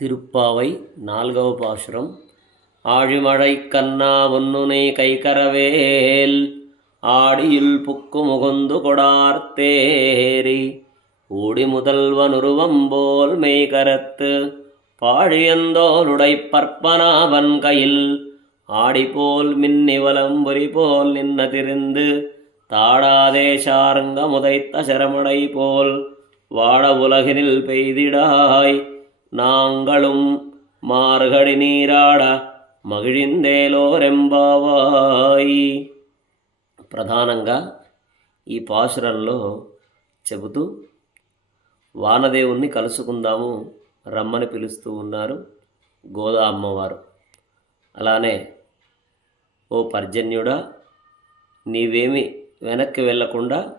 திருப்பாவை நால்கவ பாசுரம். ஆழிமழை கண்ணா ஒன்னுனை கைகரவேல். ஆடியில் புக்கு முகுந்து கொடார்த்தேரி ஊடி முதல்வனுருவம்போல் மெய்கரத்து. பாழியந்தோளுடை பற்பனாவன் கையில். ஆடி ஆடிபோல் மின்னிவலம்புரி போல் நின்ன திரிந்து. தாடாதே சார்ங்க முதைத்த சரமடை போல் வாழ உலகினில் பெய்திடாய். நாங்களும் மார்கடி நீராட మగిడిందేలోరెంబావాయి ప్రధానంగా ఈ పాశురంలో చెబుతూ వానదేవుణ్ణి కలుసుకుందాము రమ్మని పిలుస్తూ ఉన్నారు గోదా అమ్మవారు అలానే ఓ పర్జన్యుడా నీవేమి వెనక్కి వెళ్ళకుండా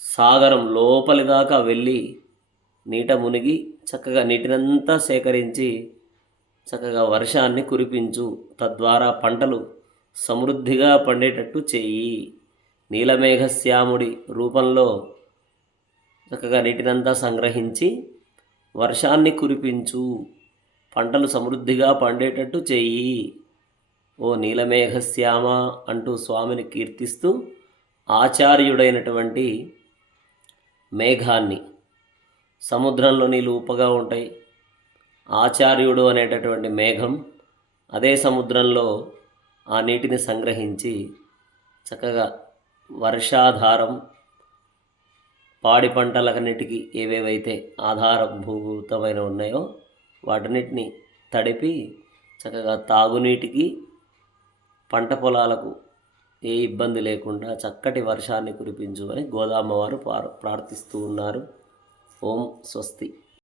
సాగరం లోపలి దాకా వెళ్ళి నీట మునిగి చక్కగా నీటినంతా సేకరించి చక్కగా వర్షాన్ని కురిపించు. తద్వారా పంటలు సమృద్ధిగా పండేటట్టు చేయి. నీలమేఘశ్యాముడి రూపంలో చక్కగా నీటినంతా సంగ్రహించి వర్షాన్ని కురిపించు. పంటలు సమృద్ధిగా పండేటట్టు చేయి. ఓ నీలమేఘశ్యామ అంటూ స్వామిని కీర్తిస్తూ ఆచార్యుడైనటువంటి మేఘాన్ని సముద్రంలో నీళ్ళు ఉప్పగా ఉంటాయి. ఆచార్యుడు అనేటటువంటి మేఘం అదే సముద్రంలో ఆ నీటిని సంగ్రహించి చక్కగా వర్షాధారం పాడి పంటలకన్నిటికీ ఏవేవైతే ఆధారభూతమైన ఉన్నాయో వాటన్నిటిని తడిపి చక్కగా తాగునీటికి పంట పొలాలకు ఏ ఇబ్బంది లేకుండా చక్కటి వర్షాన్ని కురిపించు అని గోదామ్మవారు ప్రార్థిస్తూ ఉన్నారు. ఓం స్వస్తి.